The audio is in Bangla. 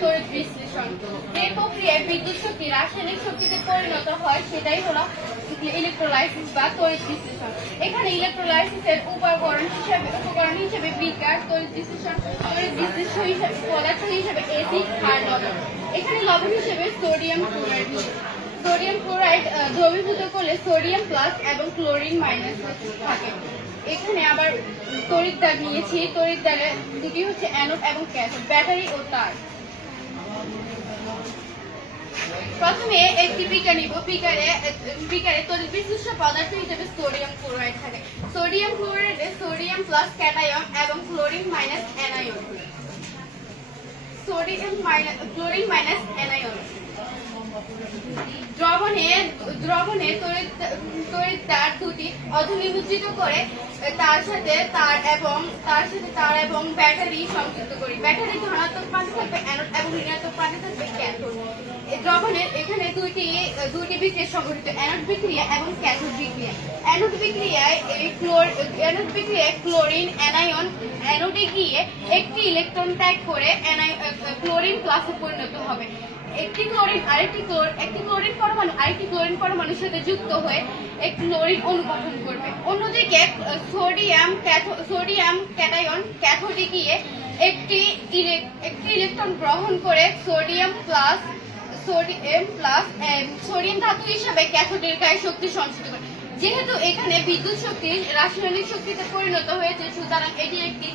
তড়িৎ বিশ্লেষণ। যে প্রক্রিয়ায় বিদ্যুৎ শক্তি রাসায়নিক শক্তিতে পরিণত হয়, সেটাই হলো ইলেকট্রোলাইসিস বা তড়িৎ বিশ্লেষণ। এখানে ইলেকট্রোলাইসিসের উপকরণ হিসেবে উপকরণ হিসেবে বিকার, তড়িৎ বিশ্লেষণ, তড়িৎ বিশ্লেষ্য হিসেবে, পদার্থ হিসেবে এসিড আর লবণ। এখানে লবণ হিসেবে সোডিয়াম ক্লোরাইড সোডিয়াম ক্লোরাইড দ্রবীভূত করলে সোডিয়াম প্লাস এবং ক্লোরিন মাইনাস থাকে। এখানে আবার তড়িৎদ্বার নিয়েছি। তড়িৎদ্বারে দুটি হচ্ছে অ্যানোড এবং ক্যাথোড ব্যাটারি ও তার। প্রথমে একটি বিকার নিব, বিকারে বিকারে তড়িৎ বিশিষ্ট পদার্থ হিসেবে সোডিয়াম ক্লোরাইড থাকে। সোডিয়াম ক্লোরাইডে সোডিয়াম প্লাস ক্যাটায়ন এবং chlorine minus anion sodium minus chlorine minus anion দ্রবণে দ্রবণে তড়িৎ তড়িৎদ্বার দুটি অধনিমজ্জিত করে তার সাথে তার এবং, তার সাথে তার এবং ব্যাটারি সংযুক্ত করি। ব্যাটারি ধনাত্মক প্রান্তে থাকবে এবং ঋণাত্মক প্রান্তে থাকবে ক্যাথোড দ্রবণের এখানে দুইটি দুইটি বিক্রিয়া সংঘটিত, অ্যানোড বিক্রিয়া এবং ক্যাথোড বিক্রিয়া। অ্যানোড বিক্রিয়ায় এই ক্লোর, অ্যানোড বিক্রিয়ায় ক্লোরিন, অ্যানায়ন, অ্যানোডে গিয়ে একটি ইলেকট্রন ত্যাগ করে ক্লোরিন প্লাসে পরিণত হবে। একটি ক্লোরিন আরেকটি ক্লোর, একটি ক্লোরিন পরমাণু আরেকটি ক্লোরিন পরমাণুর সাথে যুক্ত হয়ে একটি ক্লোরিন অণু গঠন করবে। অন্যদিকে সোডিয়াম সোডিয়াম ক্যাটায়ন ক্যাথোডে গিয়ে একটি একটি ইলেকট্রন গ্রহণ করে সোডিয়াম প্লাস ধাতু হিসাবে গায়ে শক্তি সঞ্চিত করে। যেহেতু এখানে বিদ্যুৎ শক্তি, রাসায়নিক শক্তিতে পরিণত হয়েছে, সুতরাং এটি একটি